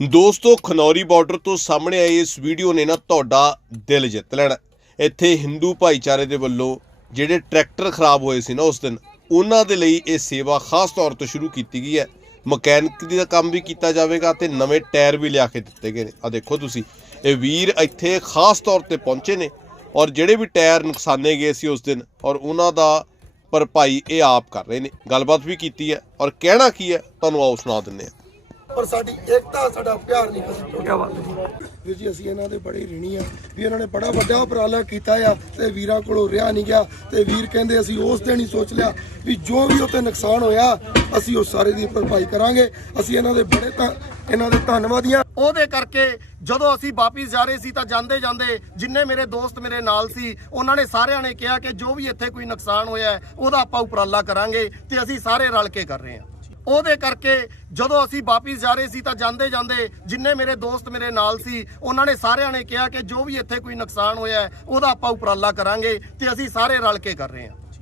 ਦੋਸਤੋ, ਖਨੌਰੀ ਬਾਰਡਰ ਤੋਂ ਸਾਹਮਣੇ ਆਈ ਇਸ ਵੀਡੀਓ ਨੇ ਨਾ ਤੁਹਾਡਾ ਦਿਲ ਜਿੱਤ ਲੈਣਾ ਇੱਥੇ ਹਿੰਦੂ ਭਾਈਚਾਰੇ ਦੇ ਵੱਲੋਂ ਜਿਹੜੇ ਟਰੈਕਟਰ ਖਰਾਬ ਹੋਏ ਸੀ ਨਾ ਉਸ ਦਿਨ, ਉਹਨਾਂ ਦੇ ਲਈ ਇਹ ਸੇਵਾ ਖਾਸ ਤੌਰ ਤੇ ਸ਼ੁਰੂ ਕੀਤੀ ਗਈ ਹੈ। ਮਕੈਨਿਕ ਦਾ ਕੰਮ ਵੀ ਕੀਤਾ ਜਾਵੇਗਾ ਤੇ ਨਵੇਂ ਟਾਇਰ ਵੀ ਲਿਆ ਕੇ ਦਿੱਤੇ ਗਏ ਨੇ। ਆ ਦੇਖੋ ਤੁਸੀਂ, ਇਹ ਵੀਰ ਇੱਥੇ ਖਾਸ ਤੌਰ ਤੇ ਪਹੁੰਚੇ ਨੇ ਔਰ ਜਿਹੜੇ ਵੀ ਟਾਇਰ ਨੁਕਸਾਨੇ ਗਏ ਸੀ ਉਸ ਦਿਨ ਔਰ ਉਹਨਾਂ ਦਾ ਭਰਪਾਈ ਇਹ ਆਪ ਕਰ ਰਹੇ ਨੇ। ਗੱਲਬਾਤ ਵੀ ਕੀਤੀ ਹੈ ਔਰ ਕਹਿਣਾ ਕੀ ਹੈ, ਤੁਹਾਨੂੰ ਆਓ ਸੁਣਾ ਦਿੰਦੇ ਹਾਂ। ਪਰ ਸਾਡੀ ਏਕਤਾ ਸਾਡਾ ਪਿਆਰ ਨਹੀਂ ਕਦੀ ਟੁੱਟਦਾ। ਵੀਰ ਜੀ ਅਸੀਂ ਇਹਨਾਂ ਦੇ ਬੜੇ ঋਣੀ ਆ। ਵੀ ਇਹਨਾਂ ਨੇ ਬੜਾ ਵੱਡਾ ਉਪਰਾਲਾ ਕੀਤਾ ਆ ਤੇ ਵੀਰਾਂ ਕੋਲੋਂ ਰਿਹਾ ਨਹੀਂ ਗਿਆ। ਤੇ ਵੀਰ ਕਹਿੰਦੇ ਅਸੀਂ ਉਸ ਦਿਨ ਹੀ ਸੋਚ ਲਿਆ ਵੀ ਜੋ ਵੀ ਉੱਤੇ ਨੁਕਸਾਨ ਹੋਇਆ ਅਸੀਂ ਉਹ ਸਾਰੇ ਦੀ ਭਰਪਾਈ ਕਰਾਂਗੇ। ਅਸੀਂ ਇਹਨਾਂ ਦੇ ਬੜੇ ਤਾਂ ਇਹਨਾਂ ਦੇ ਧੰਨਵਾਦੀ ਆ ਉਹਦੇ ਕਰਕੇ ਜਦੋਂ ਅਸੀਂ ਵਾਪਿਸ ਜਾ ਰਹੇ ਸੀ ਤਾਂ ਜਾਂਦੇ ਜਾਂਦੇ ਜਿੰਨੇ ਮੇਰੇ ਦੋਸਤ ਮੇਰੇ ਨਾਲ ਸੀ ਉਹਨਾਂ ਨੇ ਸਾਰਿਆਂ ਨੇ ਕਿਹਾ ਕਿ ਜੋ ਵੀ ਇੱਥੇ ਕੋਈ ਨੁਕਸਾਨ ਹੋਇਆ ਉਹਦਾ ਆਪਾਂ ਉਪਰਾਲਾ ਕਰਾਂਗੇ ਤੇ ਅਸੀਂ ਸਾਰੇ ਰਲ ਕੇ ਕਰ ਰਹੇ ਹਾਂ। ਉਹਦੇ ਕਰਕੇ ਜਦੋਂ ਅਸੀਂ ਵਾਪਿਸ ਜਾ ਰਹੇ ਸੀ ਤਾਂ ਜਾਂਦੇ ਜਾਂਦੇ ਜਿੰਨੇ ਮੇਰੇ ਦੋਸਤ ਮੇਰੇ ਨਾਲ ਸੀ, ਉਹਨਾਂ ਨੇ ਸਾਰਿਆਂ ਨੇ ਕਿਹਾ ਕਿ ਜੋ ਵੀ ਇੱਥੇ ਕੋਈ ਨੁਕਸਾਨ ਹੋਇਆ ਉਹਦਾ ਆਪਾਂ ਉਪਰਾਲਾ ਕਰਾਂਗੇ ਤੇ ਅਸੀਂ ਸਾਰੇ ਰਲ ਕੇ ਕਰ ਰਹੇ ਹਾਂ।